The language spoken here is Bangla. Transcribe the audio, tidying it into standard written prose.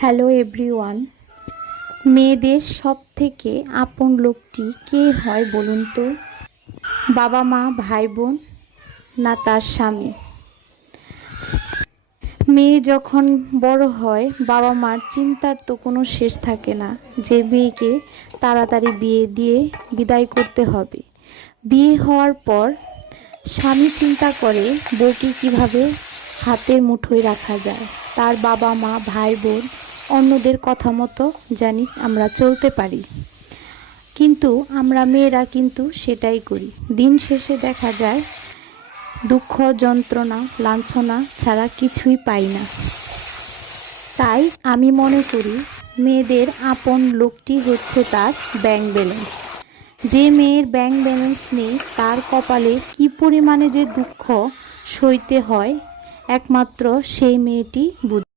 Hello everyone. মেয়েদের সবথেকে আপন লোকটি কে হয় বলুন তো? বাবা মা, ভাই বোন, না তার স্বামী? মেয়ে যখন বড় হয় বাবা মার চিন্তার তো কোনো শেষ থাকে না যে মেয়েকে তাড়াতাড়ি বিয়ে দিয়ে বিদায় করতে হবে। বিয়ে হওয়ার পর স্বামী চিন্তা করে বউকে কীভাবে হাতের মুঠোয় রাখা যায়, তার বাবা মা, ভাই বোন, অন্যদের কথা মতো জানি আমরা চলতে পারি। কিন্তু আমরা মেয়েরা কিন্তু সেটাই করি। দিন শেষে দেখা যায় দুঃখ, যন্ত্রণা, লাঞ্ছনা ছাড়া কিছুই পাই না। তাই আমি মনে করি মেয়েদের আপন লোকটি হচ্ছে তার ব্যাংক ব্যালেন্স। যে মেয়ের ব্যাংক ব্যালেন্স নেই তার কপালে কী পরিমাণে যে দুঃখ সইতে হয় একমাত্র সেই মেয়েটি বুঝে।